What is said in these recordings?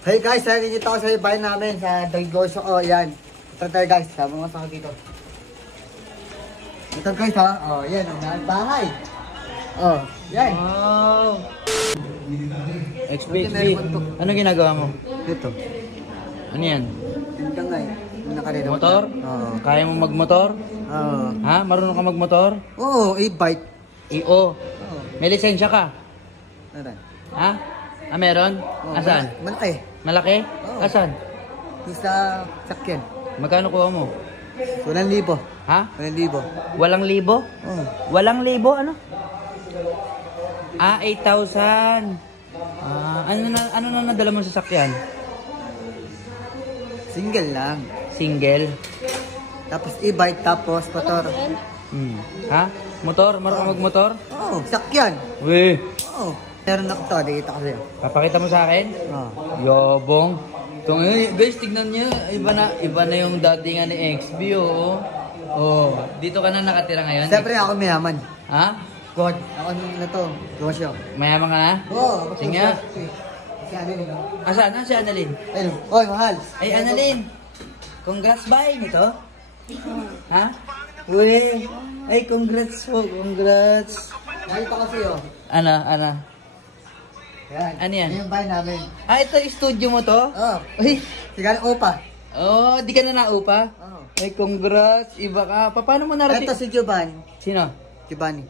Hey guys, dito ako sa bahay namin sa negosyo ko. Yan. Ito tayo guys, sama mo sa akin dito. Ito guys ha. Oh, yan ang bahay. Oh, yan. Wow. XP. Ano ginagawa mo? Ito. Ano yan? Ito nga eh. Motor? Oo. Kaya mo magmotor? Oo. Ha? Marunong ka magmotor? Oo, e-bike. Oo. May lisensya ka? Meron. Ha? Ah, meron? Oo, Asan? Malaki. Malaki? Oo. Asan? Sa sakyan. Magkano kuha mo? 1,000. Ha? 1,000. Walang libo? Oo. Walang libo? Ano? Ah, 8,000. Ano na nadala mo sa sakyan? Single lang. Single? Tapos e-bike, tapos motor. Ha? Motor? Marunong ka magmotor? Oo, sakyan. Weh! Oo. Meron ako to, dikita ko sa'yo. Papakita mo sa akin? Oo. Yobong. Guys, tignan niyo. Iba na yung datingan ni XB, oh. Oh, dito ka na nakatira ngayon? Siyempre ako mayaman. Ha? God, ako na to. Gosyo. Mayaman ka na? Oo. Sige nga. Si Annalyn. Asan? Si Annalyn? Ayun. Oy, mahal. Ay, Annalyn. Congrats ba nito? Ha? Uy. Ay, congrats po. Congrats. Nakita ko sa'yo. Ano? Yan. Ano yan? Yung bahay namin. Ah, ito yung studio mo to? Oo. Ay. Sigaran opa. Oh, di ka na naupa? Oo. Ay, congrats. Iba ka. Paano mo narating? Ito si Giovanni. Sino? Giovanni.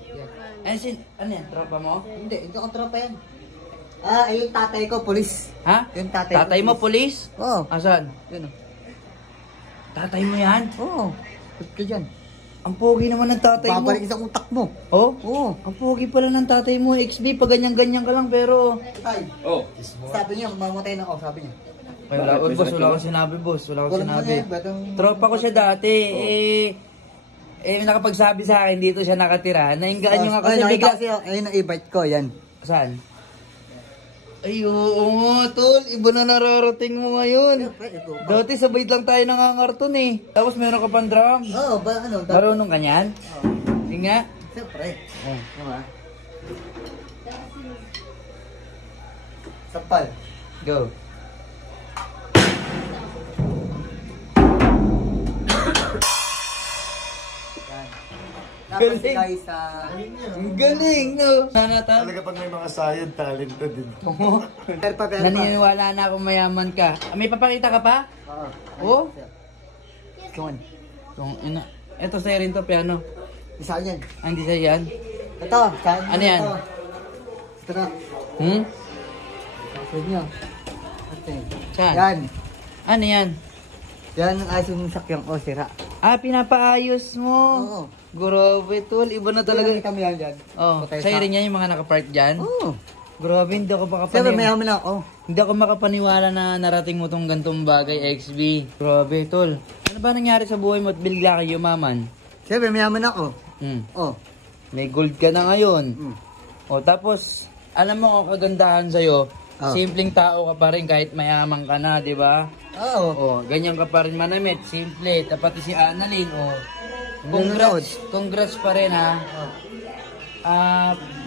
Ano yan? Tropa mo? Hindi akong tropa yan. Yung tatay ko, polis. Ha? Yung tatay ko, Tatay mo, polis? Oo. Asan? Yun o. Tatay mo yan? Oo. Ba't ka dyan? Ang pogi naman ng tatay mo. Babalik sa utak mo. Oh? Oo. Ang pogi pala ng tatay mo, XB. Pag ganyan-ganyan ka lang, pero... Tay. Oh. Sabi niya, mamatay na ako, sabi niya. Ay, wala akong sinabi, boss. Wala akong Wala mo sinabi. na yan, batang... Tropa ko siya dati. Nakapagsabi sa akin, dito siya nakatira. Nainggaan nyo nga kasi bigla... Ayun ang e-bike ko, yan. Saan? Ay, oo nga, tol. Iba na nararating mo ngayon. Dati sabay lang tayo nangangarton eh. Tapos meron ka pang drums. Oo, ba ano? Marunong ka niyan? Oo. Sige nga. Siyempre. Oh. Diba? Sapal. Go. Tapos Galing. guys, Ang galing, no? Nanata. Talaga pag may mga sayad, talent na din. perpa. Naniniwala na akong mayaman ka. May papakita ka pa? Oo. Oh? Come on. Ito sa'yo rin to, piano. Isa yan. Ah, hindi sa'yo yan? Ito. Saan Ano yan? Ito na. Hmm? Saan nyo? Ate. Saan? Yan. Ano yan? Yan ang ayos yung sakyan ko, sira. Ah, pinapaayos mo. Oo. Grabe, tol. Iba na Talaga talaga. kami yan dyan. Oh, Okay, sa'yo rin yan yung mga nakapark dyan? Oo. Grabe, hindi ako Siyempre, makapaniwala. mayaman na ako. Hindi ako makapaniwala na narating mo tong gantong bagay, XB. Grabe, tol. Ano ba nangyari sa buhay mo at bigla ka yumaman? Siyempre, mayaman ako. Oh. May gold ka na ngayon. Mm. O, tapos, alam mo ang kagandahan sa'yo, Oh. simpleng tao ka pa rin kahit mayaman ka na, di ba? Oo. O, ganyan ka pa rin manamit, simple. Tapos si Annalyn, o. Nanonood. Congrats pa rin, ha?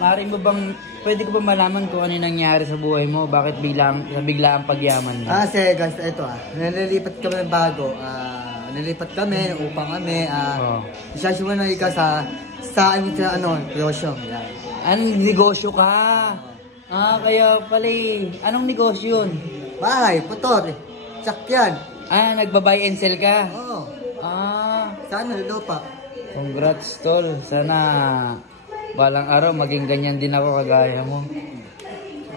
Maaaring mo bang, pwede ko ba malaman kung ano yung nangyari sa buhay mo? Bakit bigla ang pagyaman mo? Kasi guys, ito nalilipat kami ng bago. Nalilipat kami, upang kami. Isasya na ikaw sa negosyo. Anong negosyo ka? Kaya pala eh. Anong negosyo yun? Bahay, motor, sakyan. Nagba-buy and sell ka? Oo. Sana lupa. Congrats, tol. Sana balang araw maging ganyan din ako kagaya mo.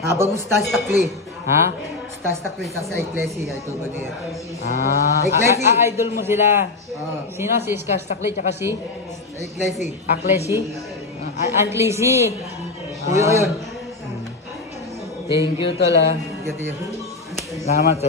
Habang Stas Takli. Ha? Stas Takli kasi ay Klesi. Ito ba niya? Ay, Klesi. idol mo sila. Oo. Sino? Si Skastakli tsaka si? Ay Klesi. Aklesi? Anklesi. Kuya ko yun. Thank you, tol, ha. Gati yun. Salamat.